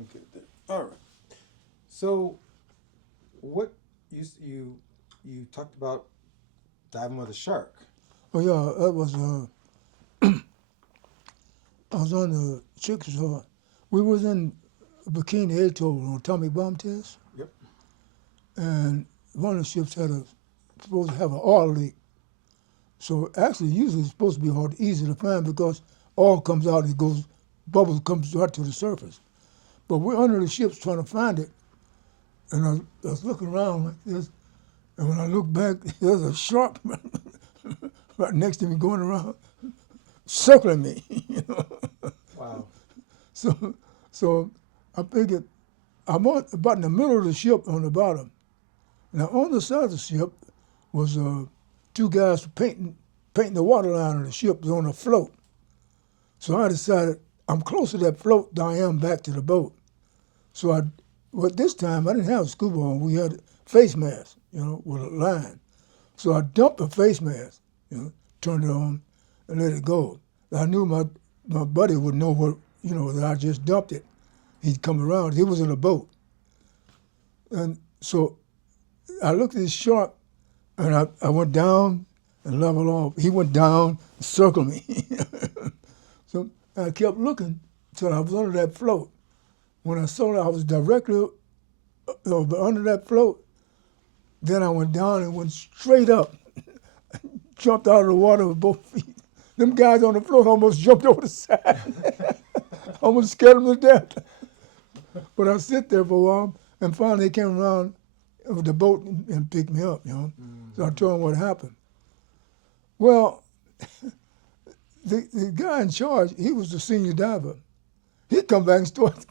Okay, there. All right. So, what you talked about diving with a shark? Oh yeah, that was I was on the Chickasaw. We was in Bikini Atoll on atomic bomb test, Yep. and one of the ships had a supposed to have an oil leak. So actually, usually it's supposed to be hard, easy to find because oil comes out and it goes, bubbles comes right to the surface. But we're under the ships trying to find it, and I was looking around like this, and when I look back, there's a shark right next to me going around, circling me. You know? Wow. So, so I figured I'm about in the middle of the ship on the bottom. Now on the side of the ship was two guys painting the water line of the ship was on a float. So I decided I'm closer to that float than I am back to the boat. So but this time I didn't have a scuba on. We had face masks, with a line. So I dumped the face mask, turned it on and let it go. I knew my buddy would know that I just dumped it. He'd come around. He was in a boat. And so I looked at this shark and I went down and leveled off. He went down, circled me. So I kept looking till I was under that float. When I saw that I was directly under that float, then I went down and went straight up, jumped out of the water with both feet. Them guys on the float almost jumped over the side. Almost scared them to death. But I sit there for a while, and finally they came around with the boat and picked me up. So I told them what happened. Well, the guy in charge, he was the senior diver. He come back and started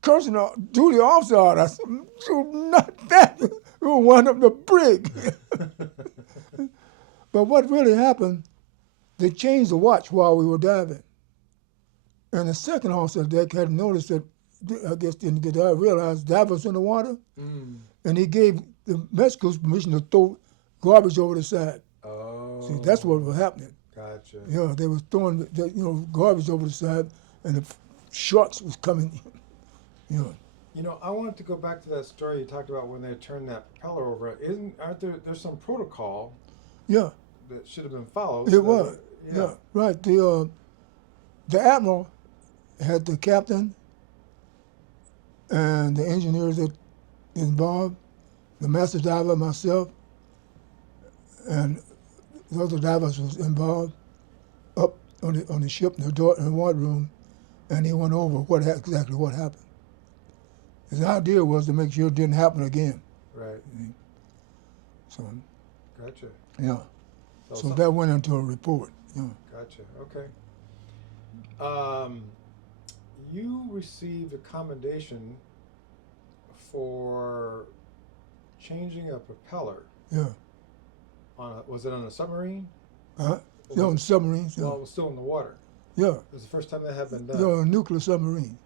cursing the duty officer out. I said, not that. We'll wind up the brig. But what really happened, they changed the watch while we were diving. And the second officer deck had noticed that, I guess didn't get that, realized divers in the water, and he gave the Mexicans permission to throw garbage over the side. Oh. See, that's what was happening. Gotcha. Yeah, they was throwing garbage over the side, and the sharks was coming. I wanted to go back to that story you talked about when they turned that propeller over. Aren't there's some protocol? Yeah. That should have been followed. It was. Yeah. Right. The admiral had the captain and the engineers that involved, the master diver, myself, and the other divers was involved up on the ship in the wardroom, and he went over exactly what happened. His idea was to make sure it didn't happen again. Right. So. Gotcha. Yeah. So that went into a report. Yeah. Gotcha. Okay. You received a commendation for changing a propeller. Yeah. Was it on a submarine? Yeah, on submarines. Yeah. Well, it was still in the water. Yeah. It was the first time that had been done. Yeah, a nuclear submarine.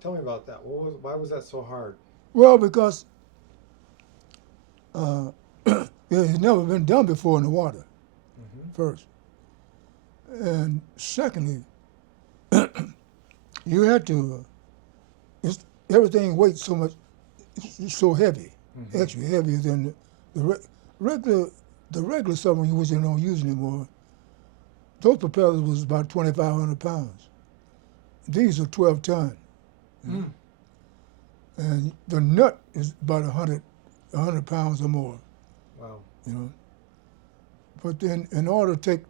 Tell me about that. Why was that so hard? Well, because it's never been done before in the water, first. And secondly, you had to, everything weighs so much, it's so heavy, actually heavier than the regular submarine, which they don't use anymore. Those propellers was about 2,500 pounds. These are 12 ton. And the nut is about 100 pounds or more. Wow. But then in order to take,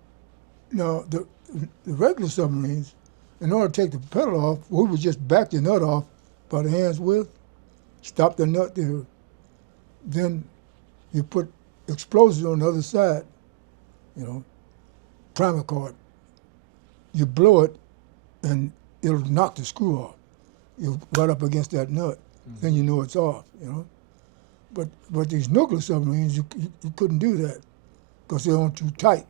the regular submarines, in order to take the propeller off, we would just back the nut off by the hand's width, stop the nut there. Then you put explosives on the other side, primer cord. You blow it and it'll knock the screw off. You right up against that nut, then you know it's off, But these nuclear submarines, you couldn't do that because they're on too tight.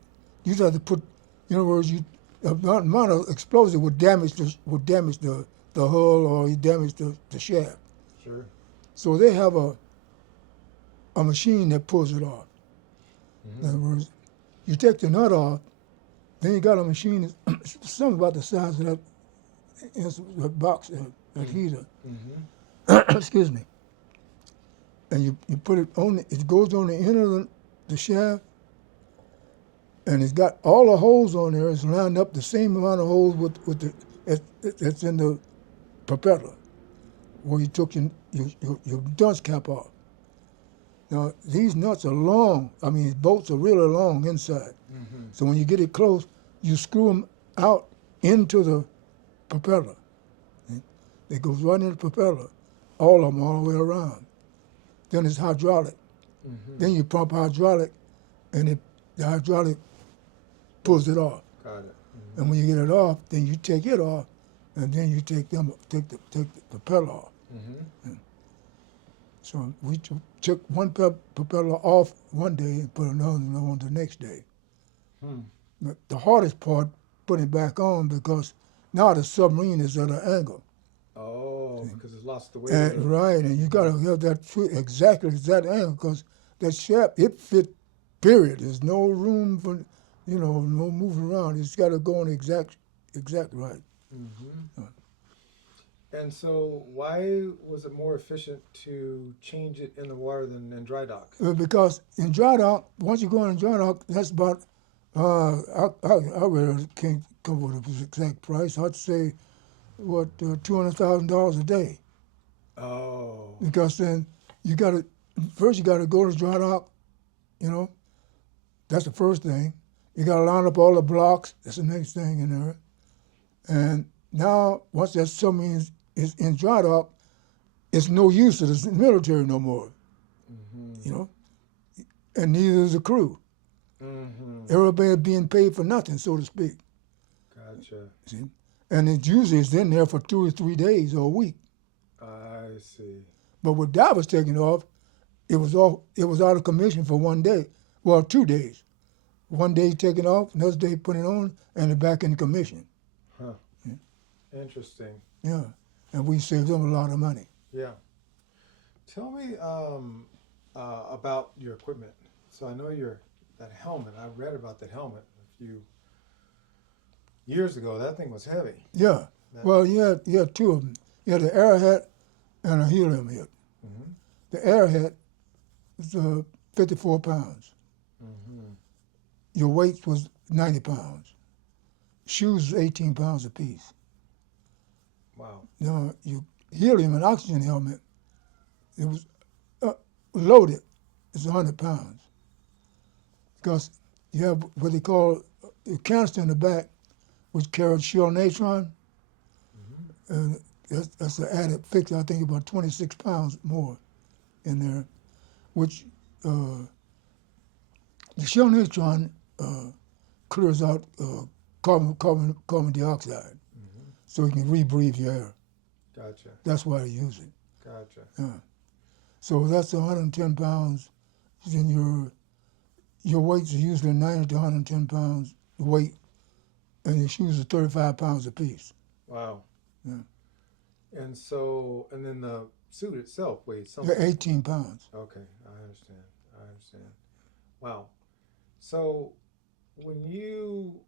You had to put, in other words, the amount of explosive would damage the hull or you damage the shaft. Sure. So they have a machine that pulls it off. In other words, you take the nut off, then you got a machine, something about the size of that box, that heater. Mm-hmm. Excuse me. And you put it on. It goes on the end of the shaft, and it's got all the holes on there. It's lined up the same amount of holes with that's in the propeller where you took your dunce cap off. Now these nuts are long. I mean, these bolts are really long inside. Mm-hmm. So when you get it close, you screw them out into the propeller. It goes right into the propeller, all of them all the way around. Then it's hydraulic. Mm-hmm. Then you pump hydraulic, and the hydraulic pulls it off. Got it. Mm-hmm. And when you get it off, then you take it off, and then you take the propeller off. Mm-hmm. So we took one propeller off one day and put another one on the next day. Hmm. But the hardest part, putting it back on, because now the submarine is at an angle. Oh, because it's lost the weight. And, right, and you got to have that exactly that angle, because that shaft, it fit, period. There's no room for, no moving around. It's got to go on exact right. Mm-hmm. And so why was it more efficient to change it in the water than in dry dock? Because in dry dock, once you go in dry dock, that's about, I really can't come up with an exact price. I'd say, $200,000 a day. Oh. Because then first you got to go to dry dock, that's the first thing. You got to line up all the blocks. That's the next thing in there. And now, once that submarine is in dry dock, it's no use to the military no more. Mm-hmm. And neither is the crew. Mm-hmm. Everybody being paid for nothing, so to speak. Gotcha. See? And it's in there for 2 or 3 days or a week. I see. But when that was taken off, it was out of commission for 1 day. Well, 2 days. 1 day taken off, another day put it on, and it back in commission. Huh. Yeah. Interesting. Yeah. And we saved them a lot of money. Yeah. Tell me about your equipment. So I know that helmet. I read about that helmet a few years ago. That thing was heavy. Yeah. Well, you had two of them. You had the air hat and a helium hat. Mm-hmm. The air hat was 54 pounds. Mm-hmm. Your weight was 90 pounds. Shoes was 18 pounds apiece. Wow. Your helium and oxygen helmet, it was loaded. It's 100 pounds. Because you have what they call a canister in the back, which carried shell natron, Mm-hmm. and that's an added fixture, I think about 26 pounds more in there, which the shell natron clears out carbon dioxide, Mm-hmm. so you can rebreathe your air. Gotcha. That's why they use it. Gotcha. Yeah. So that's 110 pounds. Then your weights are usually 90 to 110 pounds weight, and your shoes are 35 pounds apiece. Wow. Yeah. And then the suit itself weighs something. They're 18 pounds. Okay, I understand. Wow. So when you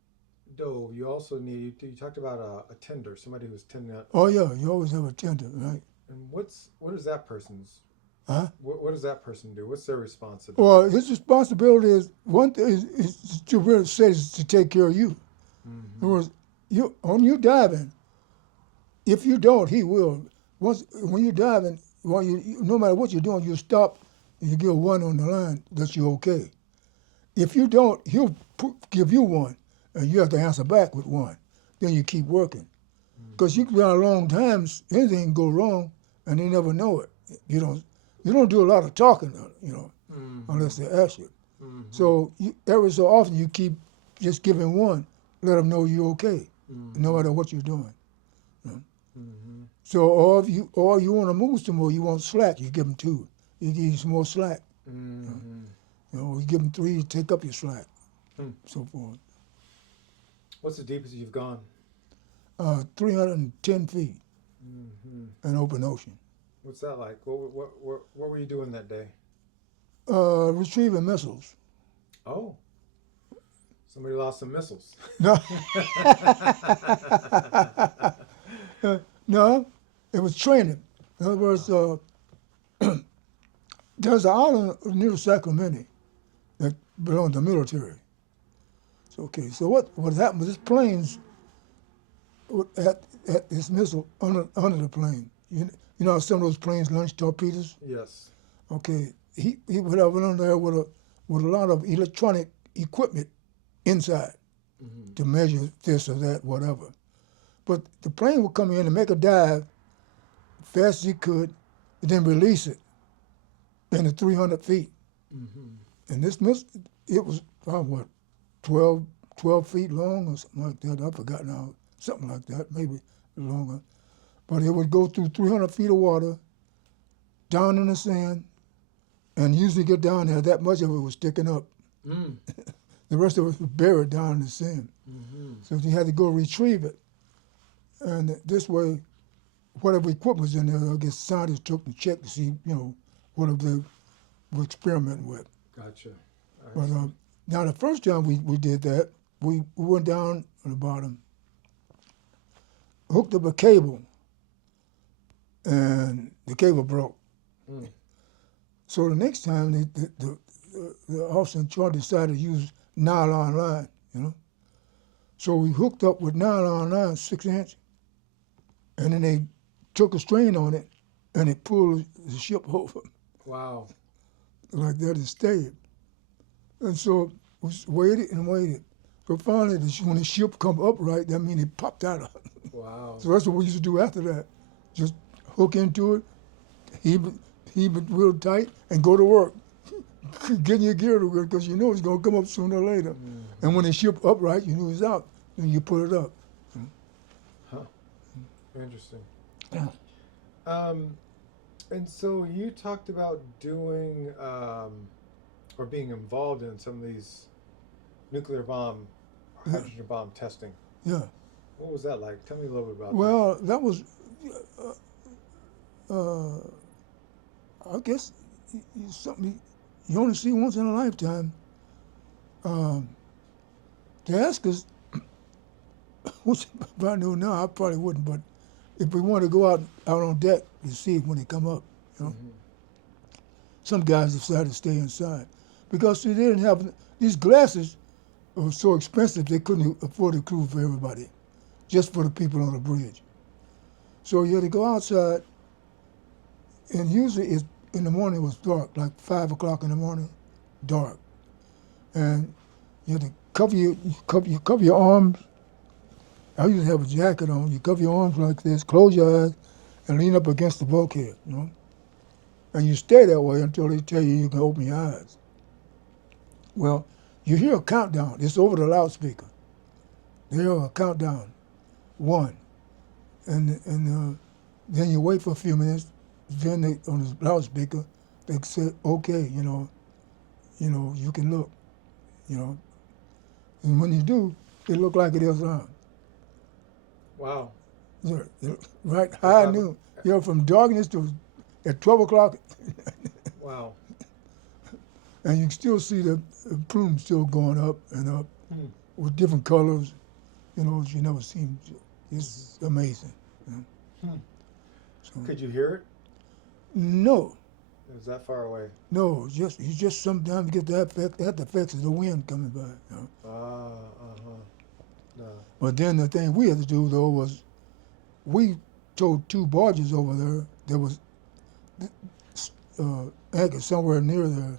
dove, you also you talked about a tender, somebody who's tending up. Oh yeah, you always have a tender, right? And what is that person's? Huh? What does that person do? What's their responsibility? Well, his responsibility is one thing is to really say is to take care of you. Mm-hmm. In other words, on you diving, if you don't, he will. When you're diving, no matter what you're doing, you stop and you give one on the line that you're okay. If you don't, he'll give you one, and you have to answer back with one. Then you keep working. Because you can be on a long time, anything can go wrong, and they never know it. You don't do a lot of talking, Mm-hmm. unless they ask you. Mm-hmm. So every so often you keep just giving one, let them know you're okay, Mm-hmm. no matter what you're doing. Mm-hmm. So or you want to move some more, you want slack, you give them two. You give you some more slack. Mm-hmm. You give them three, you take up your slack, so forth. What's the deepest you've gone? 310 feet Mm-hmm. in open ocean. What's that like? What were you doing that day? Retrieving missiles. Oh, somebody lost some missiles. No, no, It was training. In other words, there's an island near Sacramento that belonged to the military. So, okay, so what happened was this planes had this missile under the plane. You know how some of those planes launch torpedoes? Yes. Okay, he would have went on there with a lot of electronic equipment inside to measure this or that, whatever. But the plane would come in and make a dive fast as he could, and then release it into 300 feet. And this missile, it was what, 12 feet long or something like that. I forgot now, something like that, maybe longer. But it would go through 300 feet of water, down in the sand, and usually get down there, that much of it was sticking up. The rest of it was buried down in the sand. So you had to go retrieve it. And this way, whatever equipment was in there, I guess scientists took and checked to see, whatever they were experimenting with. Gotcha. But now the first time we did that, we went down on the bottom, hooked up a cable, and the cable broke. So the next time, the officer in charge decided to use nylon line, So we hooked up with nylon line, 6-inch, and then they took a strain on it, and it pulled the ship over. Wow. Like that, it stayed. And so we waited and waited. But finally, when the ship come upright, that means it popped out of it. Wow. So that's what we used to do after that. Just hook into it, heave it real tight, and go to work. Getting your gear to work, because you know it's going to come up sooner or later. And when the ship upright, you knew it's out, then you put it up. Huh. Interesting. And so you talked about doing or being involved in some of these nuclear bomb, hydrogen bomb testing. Yeah. What was that like? Tell me a little bit about Well, that was, I guess, something you only see once in a lifetime. They asked us, which if I knew now, I probably wouldn't, but if we wanted to go out on deck to see when they come up, Some guys decided to stay inside because they didn't have, these glasses were so expensive they couldn't afford a crew for everybody, just for the people on the bridge. So you had to go outside, and usually in the morning it was dark, like 5 o'clock in the morning, dark. And you had to cover your arms. I usually have a jacket on. You cover your arms like this, close your eyes, and lean up against the bulkhead, And you stay that way until they tell you can open your eyes. Well, you hear a countdown. It's over the loudspeaker. They hear a countdown, 1. And then you wait for a few minutes. Then on the loudspeaker, they say, okay, you can look, And when you do, it look like it is on. Wow. Right, high noon. From darkness to at 12 o'clock. Wow. And you can still see the plume still going up and up with different colors, as you never seen. It's amazing. So, could you hear it? No. It was that far away. No, you just sometimes get the effects of the wind coming by. No. But then the thing we had to do though was, we towed 2 barges over there. There was anchored somewhere near there,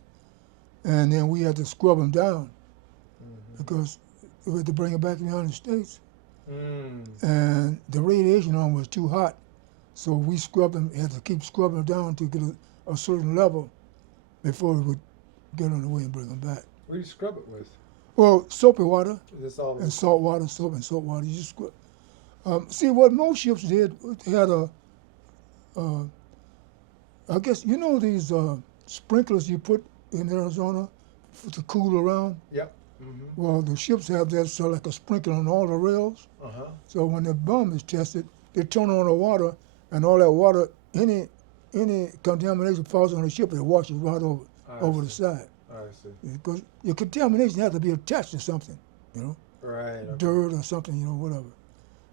and then we had to scrub them down because we had to bring it back to the United States. And the radiation on them was too hot, so we scrubbed them. Had to keep scrubbing them down to get a certain level before we would get on the way and bring them back. What do you scrub it with? Well, soapy water And salt water, soap and salt water. You just scrub. See, what most ships did, they had I guess, these sprinklers you put in Arizona to cool around? Yep. Well, the ships have that, so like a sprinkler on all the rails. So when the bomb is tested, they turn on the water, and all that water, any contamination falls on the ship, it washes right over the side. I see. Because your contamination has to be attached to something, Right. Okay. dirt or something, whatever.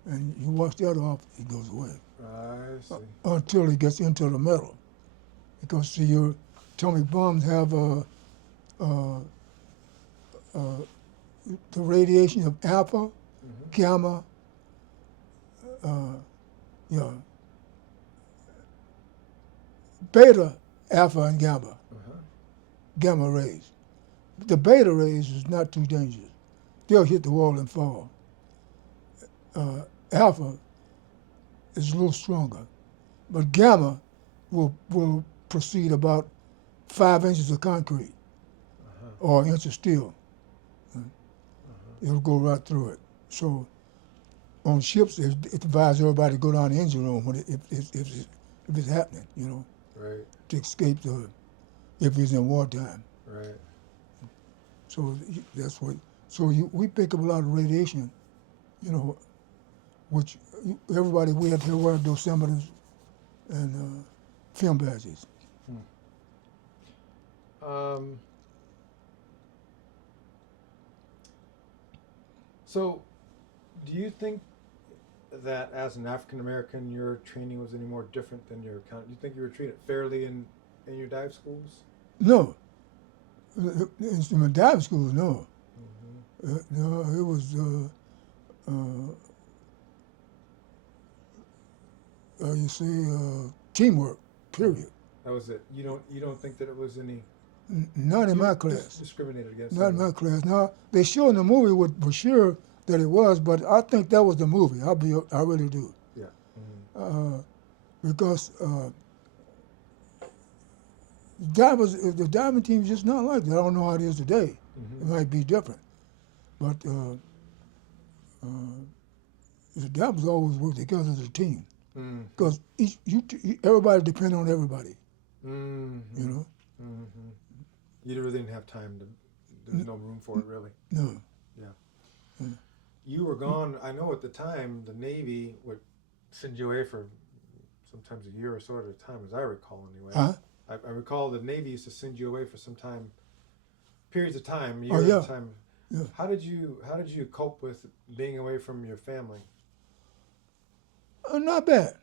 And you wash that off, it goes away. I see. until it gets into the metal. Because see, your atomic bombs have uh, the radiation of alpha, Mm-hmm. gamma, uh, you know, beta, alpha, and gamma, Uh-huh. gamma rays. The beta rays is not too dangerous. They'll hit the wall and fall. Alpha is a little stronger, but gamma will proceed about 5 inches of concrete Uh-huh. or an inch of steel. Uh-huh. It'll go right through it. So on ships, it advises everybody to go down the engine room when if it's happening, you know, Right. to escape if it's in wartime. Right. So that's what. So we pick up a lot of radiation, you know, which everybody we have to wear dosimeters and film badges. Um, so, do you think that as an African American, your training was any more different than your account? Do you think you were treated fairly in your dive schools? No, in my dive school, no. Mm-hmm. No, it was you see teamwork. Period. That was it. You don't think that it was any Not in my class. discriminated against Not in anyone? my class. Now they show in the movie for sure that it was, but I think that was the movie. I really do, Yeah. Mm-hmm. because the diving team is just not like that. I don't know how it is today. Mm-hmm. It might be different, but the divers always work together as a team Mm-hmm. because everybody depends on everybody. Mm-hmm. You know. Mm-hmm. You really didn't have time to. There's no room for it, really. No. Yeah. Mm. You were gone. I know at the time the Navy would send you away for sometimes a year or so at a time, as I recall, anyway. Huh? I recall the Navy used to send you away for some time, periods of time, a Oh, year yeah. at a time. Yeah. How did you cope with being away from your family? Not bad,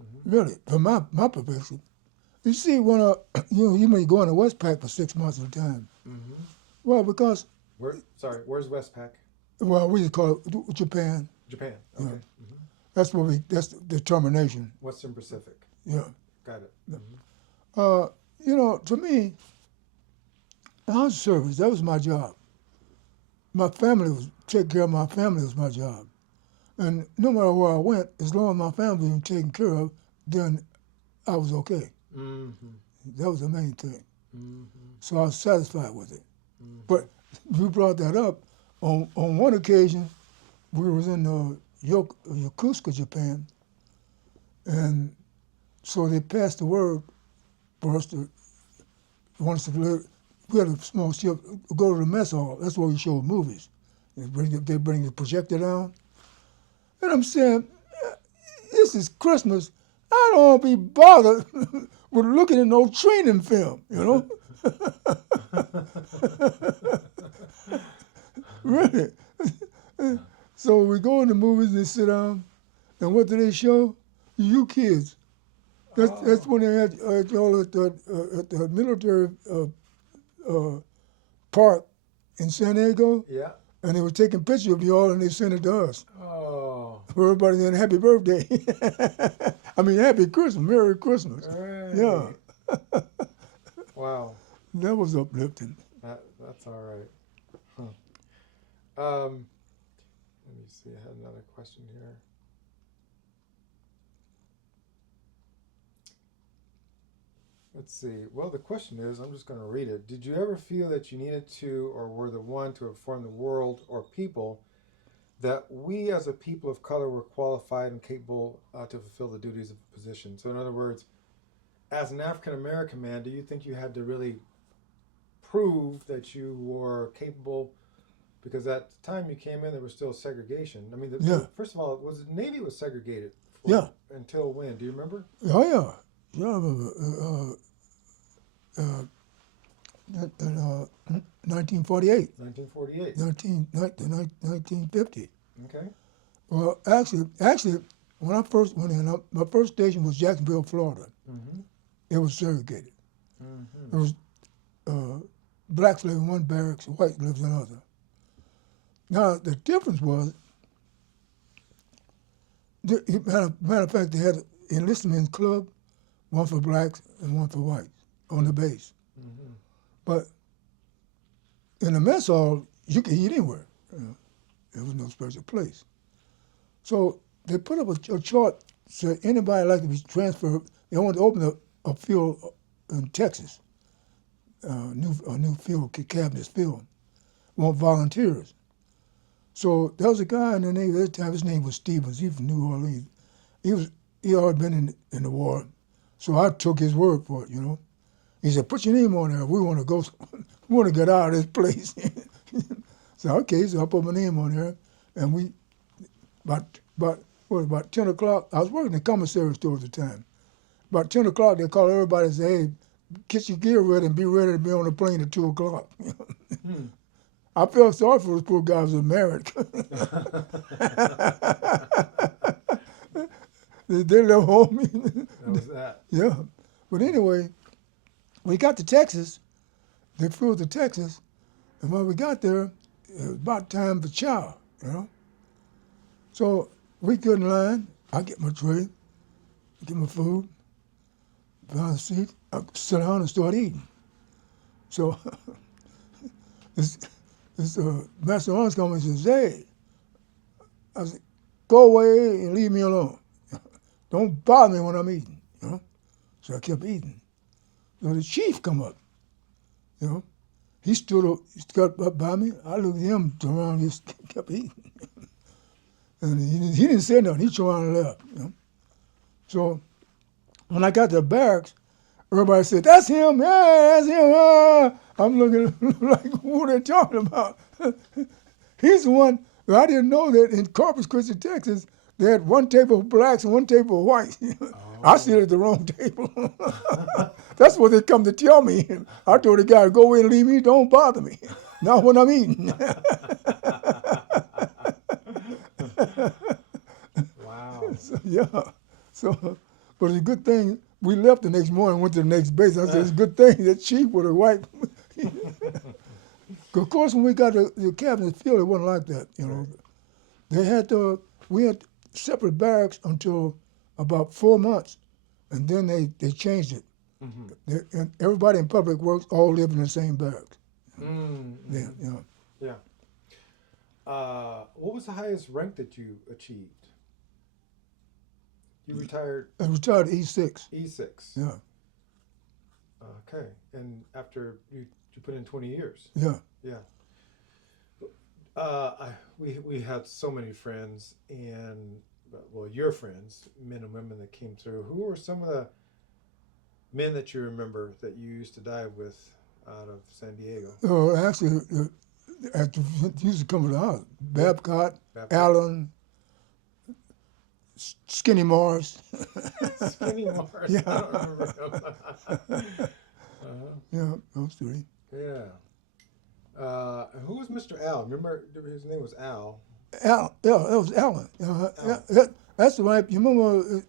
Mm-hmm. really, from my perspective. You see, when you may go in the Westpac for 6 months at a time. Mm-hmm. Well, because Where's Westpac? we just call it Japan. Japan. Okay. Yeah. Mm-hmm. That's the determination. Western Pacific. Yeah. Got it. Mm-hmm. To me, house service, that was my job. Taking care of my family was my job. And no matter where I went, as long as my family was taken care of, then I was okay. Mm-hmm. That was the main thing. Mm-hmm. So I was satisfied with it. Mm-hmm. But you brought that up. On one occasion, we was in Yokosuka, Japan, and so they passed the word for us to want us to live. We had a small ship, go to the mess hall. That's where we showed movies. They bring the projector down. And I'm saying, this is Christmas. I don't want to be bothered with looking at no training film, you know? Really. So we go in the movies, they sit down, and what do they show? You kids. That's when they had y'all at the military park in San Diego, Yeah. and they were taking pictures of y'all, and they sent it to us. Oh. For everybody saying happy birthday. I mean, happy Christmas, Merry Christmas. Right. Yeah, Wow. that was uplifting. That's all right. Huh. Let me see. I had another question here. Let's see. Well, the question is, I'm just going to read it. Did you ever feel that you needed to, or were the one to inform the world or people that we as a people of color were qualified and capable to fulfill the duties of the position? So, in other words, as an African American man, do you think you had to really prove that you were capable? Because at the time you came in, there was still segregation. I mean, Yeah. First of all, the Navy was segregated. Yeah. Until when? Do you remember? Oh yeah, yeah. I remember. 1948, 1948. 1950. Okay. Well, actually, When I first went in, my first station was Jacksonville, Florida. Mm-hmm. It was segregated. Mm-hmm. There was blacks lived in one barracks, whites lived in another. Now, the difference was, matter of fact, they had an enlistment club, one for blacks and one for whites on the base. Mm-hmm. But in the mess hall, you could eat anywhere. You know, there was no special place. So they put up a chart, said anybody like to be transferred. They wanted to open a field in Texas, a new field, cabinets field, want volunteers. So there was a guy in the Navy at the time. His name was Stevens. He's from New Orleans. He already been in the war, so I took his word for it. You know, he said, "Put your name on there. We want to go. We want to get out of this place." So okay, so I put my name on there, and we about 10 o'clock. I was working in the commissary store at the time. About 10 o'clock, they call everybody and say, "Hey, get your gear ready and be ready to be on the plane at 2 o'clock." Hmm. I felt sorry for those poor guys who were married. they left home. That was that. Yeah. But anyway, we got to Texas. They flew to Texas. And when we got there, it was about time for chow, you know. So we get in line. I get my tray, get my food, find a seat. I sit down and start eating. So this Master Arms comes and says, "Hey," I said, "go away and leave me alone. Don't bother me when I'm eating," you know. So I kept eating. So the chief come up, you know. He stood up by me. I looked at him, turned around, and just kept eating. And he didn't say nothing. He turned around and left, you know. So when I got to the barracks, everybody said, "That's him, yeah, that's him." Ah. I'm looking like, who are they talking about? He's the one. I didn't know that in Corpus Christi, Texas, they had one table of blacks and one table of whites. I sit at the wrong table. That's what they come to tell me. I told the guy, "Go away and leave me. Don't bother me. Not when I'm eating." Wow. So, yeah. So, but it's a good thing we left the next morning, went to the next base. I said, it's a good thing that chief would have wiped. Of course, when we got the cabinet field, it wasn't like that. You know, they had we had separate barracks until about 4 months, and then they changed it. Mm-hmm. And everybody in public works all live in the same barracks. Mm-hmm. Yeah, yeah. Yeah. What was the highest rank that you achieved? You retired I retired at E6. E6. Yeah, Okay. And after you put in 20 years. yeah. Yeah. We had so many friends, and well, your friends, men and women that came through. Who were some of the men that you remember that you used to dive with out of San Diego? Actually, after used to come to the house, Babcock, Babcock. Allen, Skinny Morris. Skinny Mars. Yeah. I don't remember him. Yeah, those three. Yeah. Who was Mr. Al? Remember his name was Al. Al, yeah, that was Allen. Al. That's the right. You remember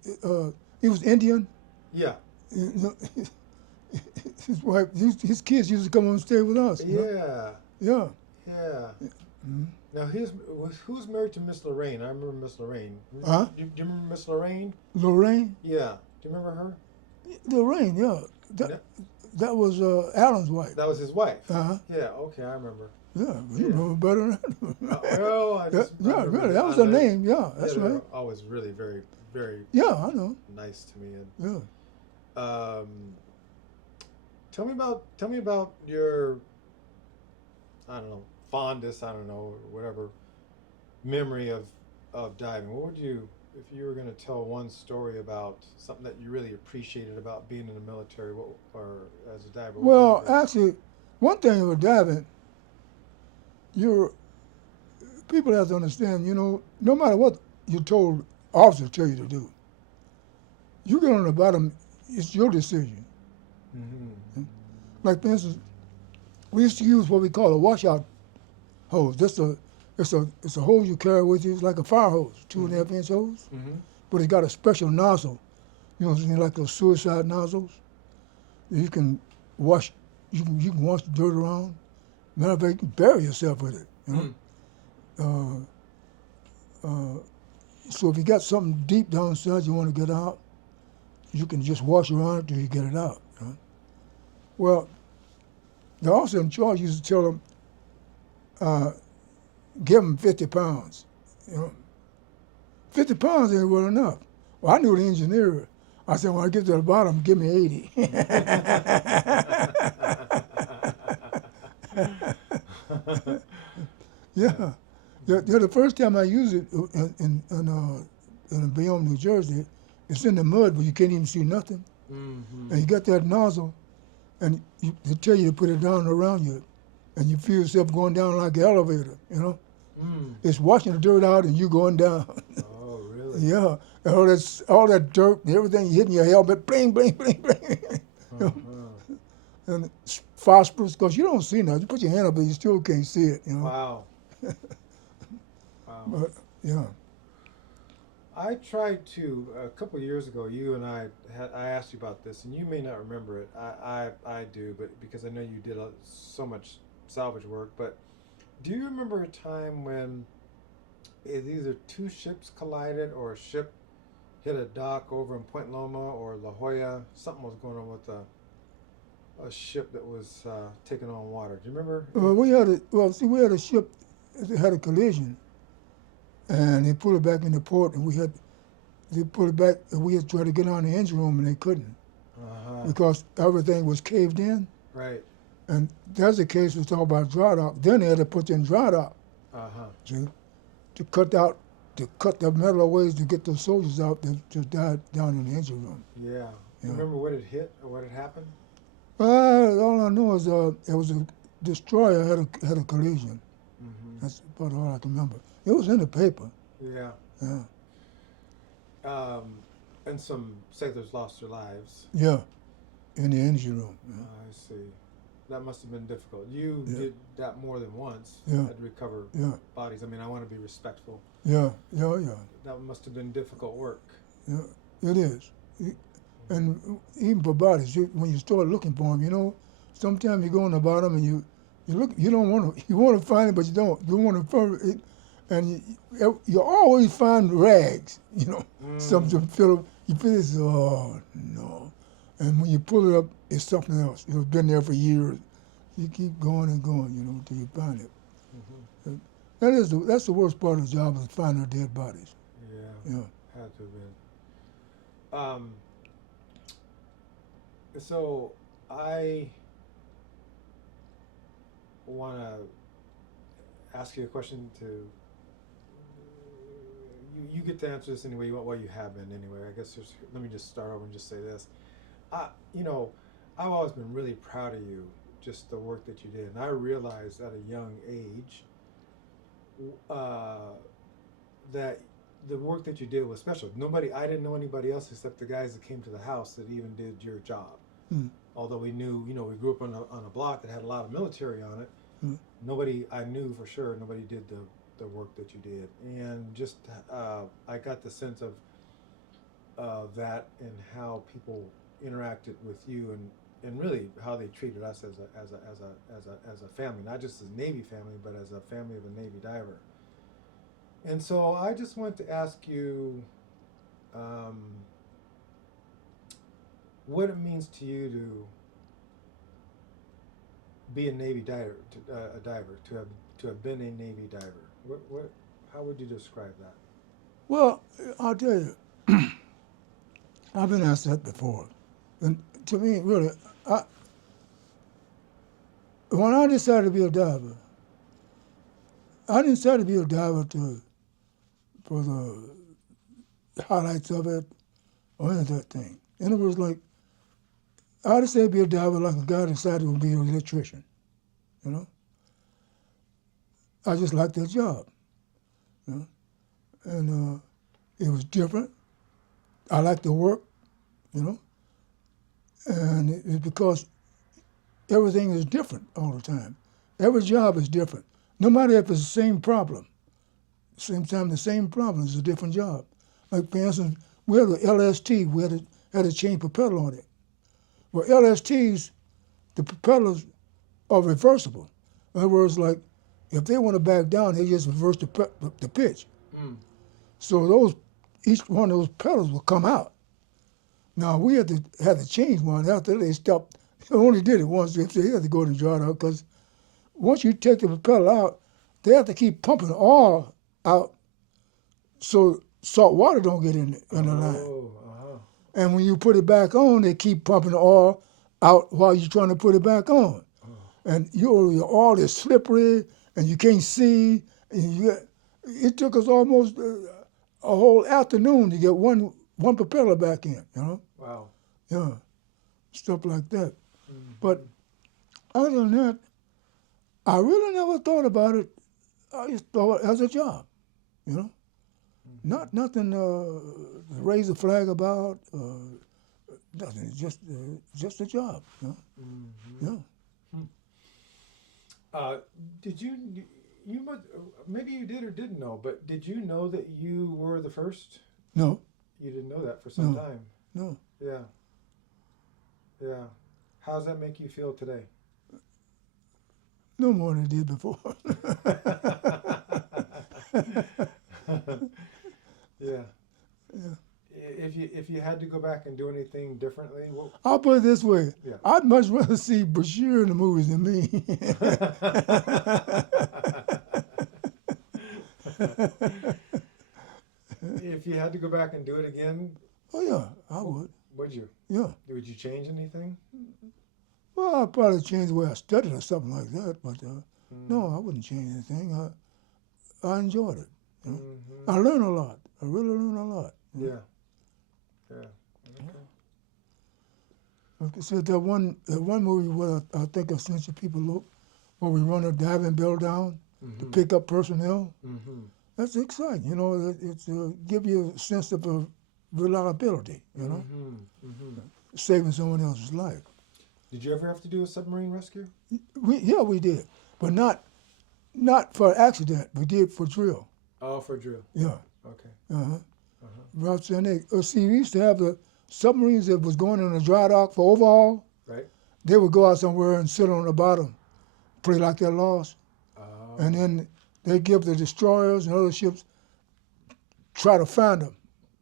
he was Indian. Yeah. You know, his wife, his kids used to come and stay with us. You know? Yeah. Yeah. Yeah. Mm-hmm. Now, who's married to Miss Lorraine? I remember Miss Lorraine. Huh? Do you remember Miss Lorraine? Lorraine. Yeah. Do you remember her? Lorraine, yeah. That was Allen's wife. That was his wife. Uh-huh. Yeah. Okay, I remember. Yeah, you remember better than that. Oh, I just yeah, remember really, that was her name. Yeah, that's they were right. always really very, very Yeah, I know. nice to me. Yeah. And tell me about your, I don't know, fondest, I don't know, whatever memory of diving. What would you, if you were going to tell one story about something that you really appreciated about being in the military, or as a diver? Well, actually, one thing with diving, people have to understand, you know, no matter what you're told, officers tell you to do, you get on the bottom, it's your decision. Mm-hmm. Like, for instance, we used to use what we call a washout hose. It's a hose you carry with you. It's like a fire hose, 2.5-inch hose. Mm-hmm. but it's got a special nozzle. You know what I'm saying, like those suicide nozzles. You can wash, you can wash the dirt around. Matter of fact, you can bury yourself with it. You know. Mm. So if you got something deep down inside you want to get out, you can just wash around it till you get it out. You know? Well, the officer in charge used to tell them, give them 50 pounds. You know, 50 pounds ain't well enough. Well, I knew the engineer. I said, when I get to the bottom, give me 80. Yeah. The first time I used it in Bayonne, New Jersey, it's in the mud, but you can't even see nothing. Mm-hmm. And you got that nozzle, and they tell you to put it down around you, and you feel yourself going down like an elevator, you know? Mm. It's washing the dirt out and you going down. Oh, really? Yeah. And all that dirt and everything hitting your helmet, bling, bling, bling, bling. You know? And it's phosphorus, because you don't see nothing. You put your hand up and you still can't see it, you know? Wow. Wow. But, yeah. I tried to a couple of years ago. You and I asked you about this, and you may not remember it. I do, but because I know you did so much salvage work. But do you remember a time when either two ships collided, or a ship hit a dock over in Point Loma or La Jolla? Something was going on with a ship that was taking on water. Do you remember? We had a ship that had a collision, and they put it back in the port, and they put it back, and we had tried to get on the engine room, and they couldn't because everything was caved in. Right. And that's the case we talk about dry dock. Then they had to put in dry dock, see, to cut the metal ways to get those soldiers out that just died down in the engine room. Yeah. Yeah. Remember what it hit or what had happened? All I know is it was a destroyer had a collision. Mm-hmm. That's about all I can remember. It was in the paper. Yeah. Yeah. And some sailors lost their lives. Yeah. In the engine room. Yeah. I see. That must have been difficult. You Yeah. did that more than once. Yeah. Had to recover Yeah. bodies. I mean, I want to be respectful. Yeah. That must have been difficult work. Yeah. It is. And even for bodies, when you start looking for them, you know, sometimes you go on the bottom and you look, you want to find it, but you don't. You want to find it, and you always find rags, you know, something to fill up. You feel this, oh no, and when you pull it up, it's something else. It's been there for years. You keep going and going, you know, until you find it. Mm-hmm. That's the worst part of the job, is finding dead bodies. Yeah. Yeah. Had to have been. So I want to ask you a question. You get to answer this anyway. Well, you have been anyway. I guess let me just start over and just say this. I've always been really proud of you, just the work that you did, and I realized at a young age that the work that you did was special. I didn't know anybody else except the guys that came to the house that even did your job. Although we knew, we grew up on a block that had a lot of military on it. I knew for sure nobody did the work that you did. And just, I got the sense of that and how people interacted with you, and really how they treated us as a family, not just as a Navy family, but as a family of a Navy diver. And so I just want to ask you what it means to you to be a Navy diver, to have been a Navy diver. How would you describe that? Well, I'll tell you, I've been asked that before, and to me, really, when I decided to be a diver, I didn't decide to be a diver for the highlights of it or any of that thing. And it was like, I decided to be a diver like a guy decided to be an electrician, you know? I just liked that job, you know? And it was different. I liked the work, you know? And it's because everything is different all the time. Every job is different. No matter if it's the same problem. Same time, the same problem is a different job. Like for instance, we had the LST. We had to change propeller on it. Well, LSTs, the propellers are reversible. In other words, like if they want to back down, they just reverse the pitch. Mm. So each one of those pedals will come out. Now we had to change one after they stopped. They only did it once. They had to go to dry dock because once you take the propeller out, they have to keep pumping oil out so salt water don't get in the line. Uh-huh. And when you put it back on, they keep pumping the oil out while you're trying to put it back on. And your oil is slippery, and you can't see. And it took us almost a whole afternoon to get one propeller back in. You know. Wow. Yeah, stuff like that. Mm-hmm. But other than that, I really never thought about it. I just thought as a job. You know, nothing to raise a flag about. Nothing. Just a job. You know? Mm-hmm. Yeah. Did you must, maybe you did or didn't know, but did you know that you were the first? No. You didn't know that for some No. time. No. Yeah. Yeah. How does that make you feel today? No more than it did before. Yeah. Yeah. If you had to go back and do anything differently, what? I'll put it this way. Yeah. I'd much rather see Bashir in the movies than me. If you had to go back and do it again, Oh yeah, I would. would you? Yeah. Would you change anything? Well, I'd probably change the way I studied or something like that, but no, I wouldn't change anything. I enjoyed it. You know? Mm-hmm. I learned a lot. I really learned a lot. Yeah. Yeah. Okay. Like I said, that one movie where I think I sent you people look, where we run a diving bell down to pick up personnel. Mm-hmm. That's exciting. You know, it's give you a sense of reliability. You know, Mm-hmm. Mm-hmm. saving someone else's life. Did you ever have to do a submarine rescue? We did, but not for accident. We did for drill. Oh, for drill. Yeah. Okay. Uh-huh. Uh-huh. Routes and see, we used to have the submarines that was going in a dry dock for overhaul. Right. They would go out somewhere and sit on the bottom, play like they're lost, Oh. and then they give the destroyers and other ships try to find them.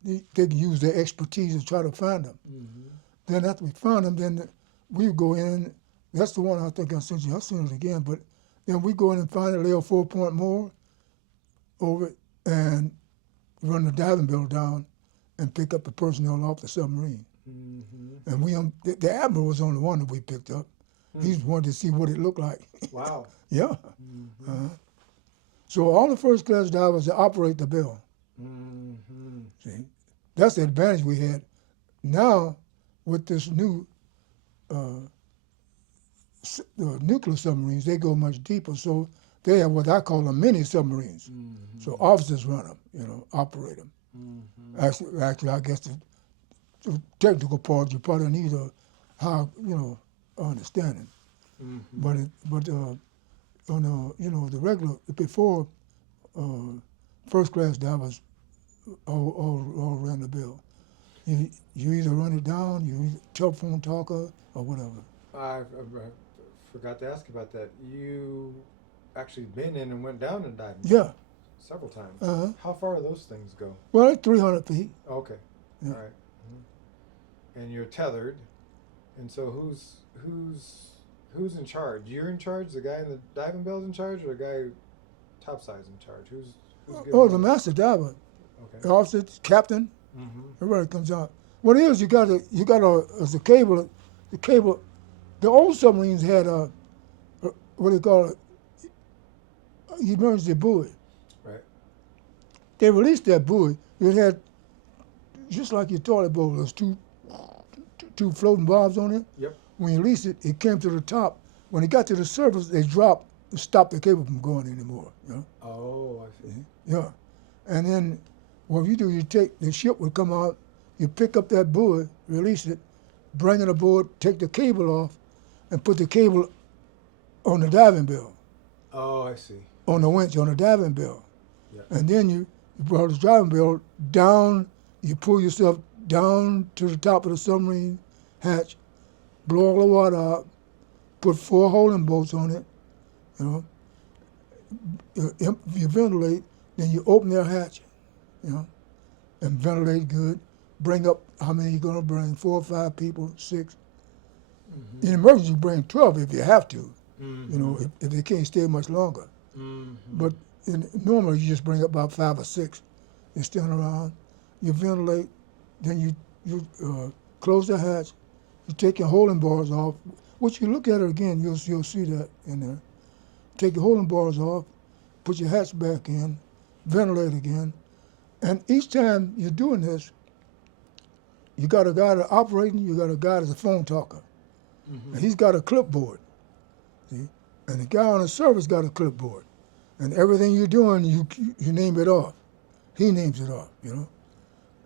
They can use their expertise to try to find them. Mm-hmm. Then after we found them, then we go in. That's the one I think I sent you. I'll send it again. But then we go in and find it, lay a 4-point more over it, and run the diving bell down and pick up the personnel off the submarine. Mm-hmm. And the admiral was on the one that we picked up. He wanted to see what it looked like. Wow. Yeah. Mm-hmm. Uh-huh. So all the first class divers that operate the bell. Mm-hmm. See, that's the advantage we had. Now, with this new nuclear submarines, they go much deeper. So they have what I call them mini submarines. Mm-hmm. So officers run them, operate them. Mm-hmm. Actually, I guess the technical part you probably need a high, understanding. Mm-hmm. But on the regular before first class divers all ran the bell. You either run it down, you telephone talker or whatever. I forgot to ask about that. You actually been in and went down and diving? Yeah. Several times. Uh-huh. How far do those things go? Well, it's 300 feet. Okay. Yeah. All right. Mm-hmm. And you're tethered, and so who's in charge? You're in charge. The guy in the diving bell's in charge, or the guy topside's in charge? Who's The giving master diver, Okay. the officer, captain, Mm-hmm. everybody comes out. What it is, you got the cable. The old submarines had what they call it, emergency buoy. Right. They released that buoy. It had just like your toilet bowl. There's two floating barbs on it. Yep. When you released it, it came to the top. When it got to the surface, they dropped to stop the cable from going anymore. Oh, I see. Yeah. And then what you do, the ship would come out, you pick up that buoy, release it, bring it aboard, take the cable off, and put the cable on the diving bell, Oh, I see. on the winch, on the diving bell. Yeah. And then you brought the diving bell down You pull yourself down to the top of the submarine hatch, blow all the water out, put 4 holding bolts on it, you know. You ventilate, then you open their hatch, you know, and ventilate good. Bring up how many you're gonna bring, 4 or 5 people, 6. Mm-hmm. In emergency, you bring 12 if you have to, Mm-hmm. you know, if they can't stay much longer. Mm-hmm. But normally you just bring up about 5 or 6. You stand around, you ventilate, then you close the hatch, you take your holding bars off. Once you look at it again, you'll see that in there. Take your holding bars off, put your hatch back in, ventilate again, and each time you're doing this, you got a guy that's operating, you got a guy that's a phone talker, Mm-hmm. and he's got a clipboard, see? And the guy on the surface got a clipboard, and everything you're doing, you name it off. He names it off, you know,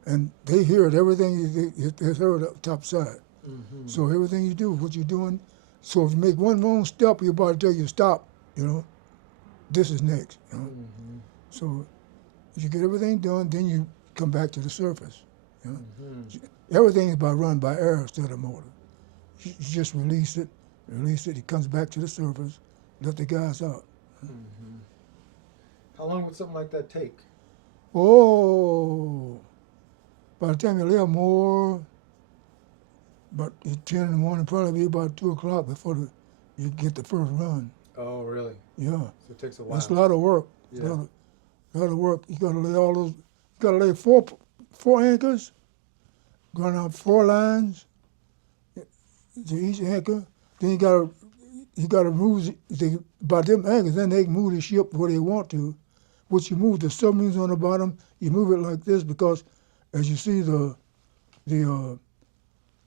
and they hear it. Everything they heard up top side. Mm-hmm. So everything you do, what you're doing. So if you make one wrong step, you're about to tell you stop. You know, this is next. You know, Mm-hmm. so if you get everything done, then you come back to the surface. You know, Mm-hmm. everything is run by air instead of motor. You just release it. It comes back to the surface. Let the guys out. Mm-hmm. How long would something like that take? Oh, by the time you leave more, about 10 in the morning, probably be about 2 o'clock before you get the first run. Oh, really? Yeah, So it takes a while. that's a lot of work. Yeah. A lot of work. You gotta lay all those. You gotta lay four anchors, run out 4 lines to each anchor. Then you gotta move by them anchors. Then they can move the ship where they want to. Which you move the submarines on the bottom. You move it like this because, as you see, the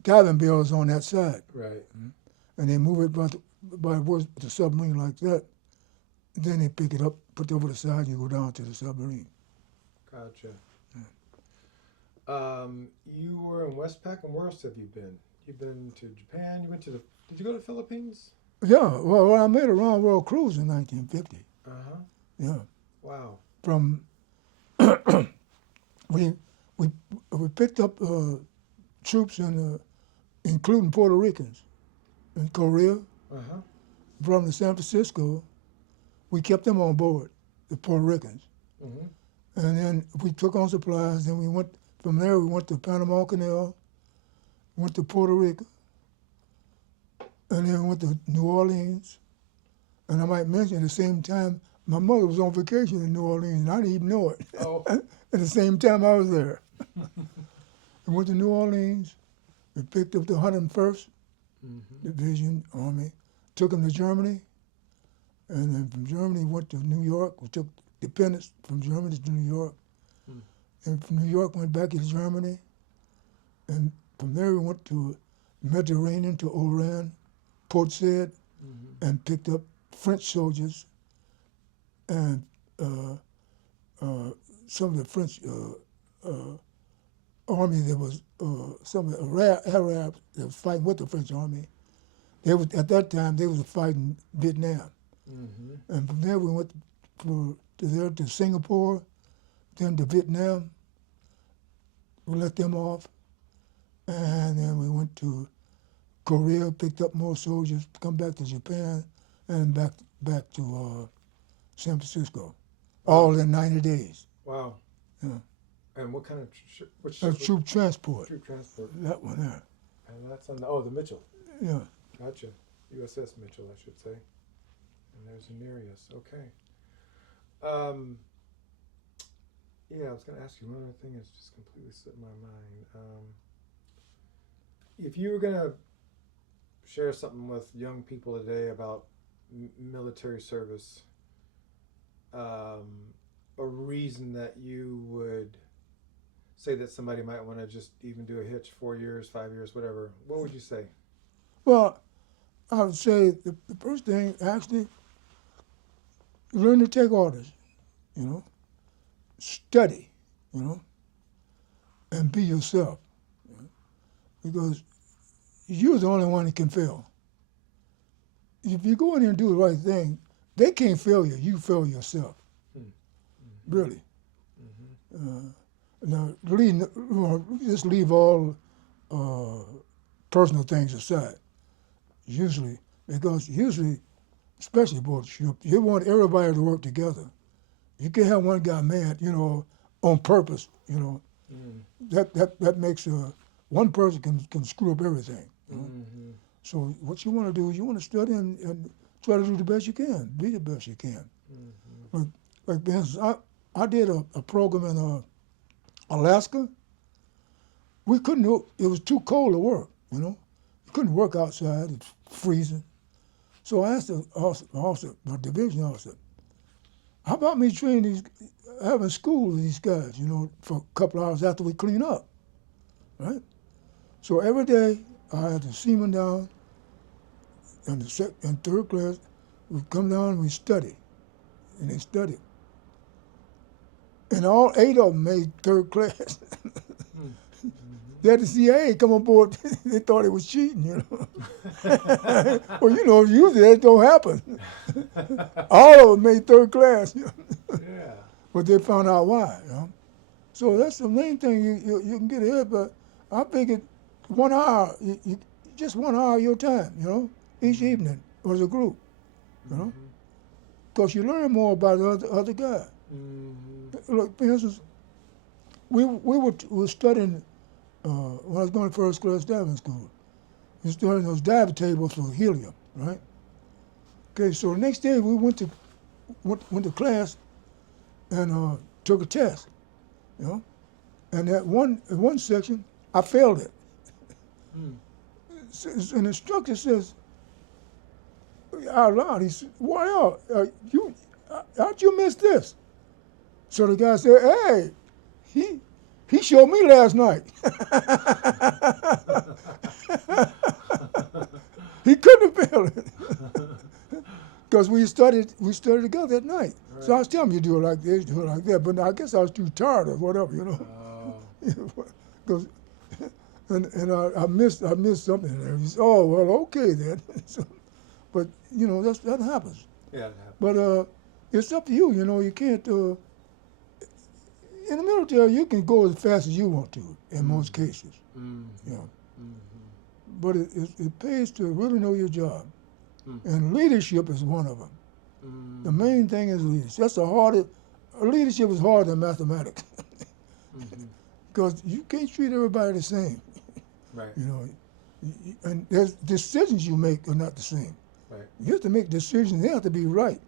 diving bell is on that side, Right. and they move it by the submarine like that. Then they pick it up, put it over the side, and you go down to the submarine. Gotcha. You were in Westpac, and where else have you been? You've been to Japan. You went to the. Did you go to the Philippines? Yeah, well, I made a round world cruise in 1950. Uh-huh. Yeah, Wow. from we picked up troops including Puerto Ricans in Korea, Uh-huh. brought them to San Francisco. We kept them on board, the Puerto Ricans, Mm-hmm. and then we took on supplies. Then we went from there. We went to Panama Canal, went to Puerto Rico, and then went to New Orleans. And I might mention at the same time, my mother was on vacation in New Orleans, and I didn't even know it. Oh. At the same time I was there. I went to New Orleans. We picked up the 101st Mm-hmm. Division Army, took them to Germany, and then from Germany went to New York. We took dependents from Germany to New York. Mm. And from New York went back to Germany. And from there we went to Mediterranean to Oran, Port Said, Mm-hmm. and picked up French soldiers and some of the French army that was some of the Arabs that was fighting with the French army. They was at that time they was fighting Vietnam, Mm-hmm. and from there we went to Singapore, then to Vietnam. We let them off, and then we went to Korea, picked up more soldiers, come back to Japan, and back to San Francisco, all in 90 days. Wow. Yeah. And what kind of which That's troop transport. troop transport? That one there. And that's on the the Mitchell. Yeah. Gotcha. USS Mitchell, I should say. And there's Nereus. Okay. Yeah, I was going to ask you one other thing that's just completely slipped my mind. If you were going to share something with young people today about military service, a reason that you would say that somebody might want to just even do a hitch 4 years, 5 years, whatever, what would you say? Well, I would say the first thing, actually, learn to take orders, you know, study, you know, and be yourself, you know, because you're the only one that can fail. If you go in there and do the right thing, they can't fail you. You fail yourself, Mm-hmm. really. Mm-hmm. Now, just leave all personal things aside. Usually, especially aboard the ship, you want everybody to work together. You can't have one guy mad, on purpose. Mm. That makes one person can screw up everything. Mm-hmm. So what you want to do is you want to study and try to do the best you can, be the best you can. Mm-hmm. Like for instance, I did a program in Alaska. We couldn't do, it was too cold to work, You couldn't work outside, it's freezing. So I asked my division officer, how about me having school with these guys, for a couple hours after we clean up, right? So every day I had the seamen down in third class, we'd come down and we study, and they studied. And all 8 of them made third class. Mm-hmm. They had the CIA come aboard. They thought it was cheating, Well, usually that don't happen. All of them made third class, Yeah. But they found out why, So that's the main thing you can get ahead. But I figured 1 hour, just 1 hour of your time, each evening as a group, Mm-hmm. Because you learn more about the other guy. Mm-hmm. Like, for instance, we were studying when I was going to first class diving school. We were studying those dive tables for helium, right? Okay, so the next day we went to class and took a test, And in one section, I failed it. Mm. And the instructor says, out loud, he said, "Wardell, how'd you miss this?" So the guy said, "Hey, he showed me last night." He couldn't have failed it because we studied together that night. Right. So I was telling him, you do it like this, do it like that. But I guess I was too tired or whatever, Oh. Because and I missed something there. He said, "Oh well, okay then." But that happens. Yeah, it happened. But it's up to you. You can't. In the military, you can go as fast as you want to in most cases. Mm-hmm. Mm-hmm. But it pays to really know your job, Mm. and leadership is one of them. Mm-hmm. The main thing is leadership. That's the hardest. Leadership is harder than mathematics Mm-hmm. because you can't treat everybody the same. Right. And there's decisions you make are not the same. Right. You have to make decisions. They have to be right,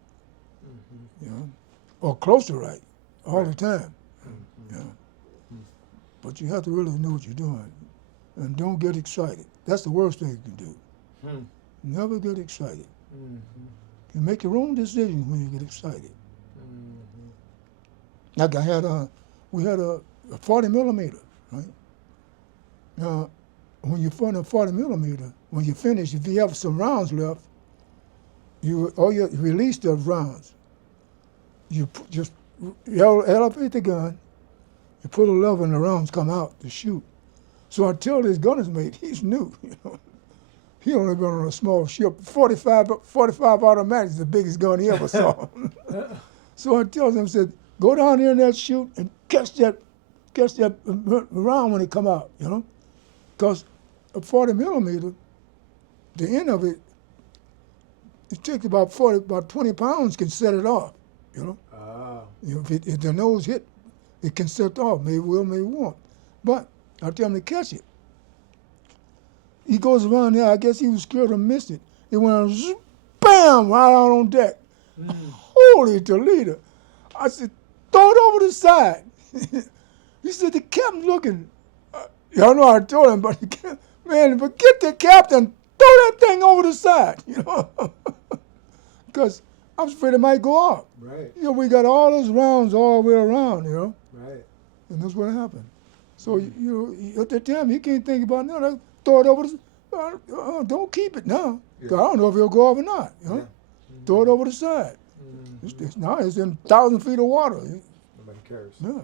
Mm-hmm. or close to right all the Right. time. Mm-hmm. Mm. But you have to really know what you're doing, and don't get excited. That's the worst thing you can do. Mm. Never get excited. Mm-hmm. You make your own decisions when you get excited. Mm-hmm. Like we had a 40 millimeter, right? Now, when you find a 40 millimeter, when you finish, if you have some rounds left, you release those rounds. You just elevate the gun, you pull a lever and the rounds come out to shoot. So I tell this gunner's mate, he's new, He only been on a small ship. 45 automatic is the biggest gun he ever saw. So I tell him, said, go down there in that chute and catch that round when it come out, Because a 40 millimeter, the end of it takes about 20 pounds can set it off, Ah. If the nose hit, it can set off. Maybe will, maybe won't. But I tell him to catch it. He goes around there. I guess he was scared to miss it. It went on, zoop, bam, right out on deck. Mm. Holy Toledo. I said, throw it over the side. He said, the captain's looking. Y'all know I told him, but man, forget the captain. Throw that thing over the side, Because I was afraid it might go off. Right. We got all those rounds all the way around, Right. And that's what happened. So, at that time, you can't think about nothing. Throw it over the don't keep it now. Yeah. 'Cause I don't know if it'll go off or not, Yeah. Mm-hmm. Throw it over the side. Mm-hmm. Now it's in 1,000 feet of water. Nobody cares. Yeah.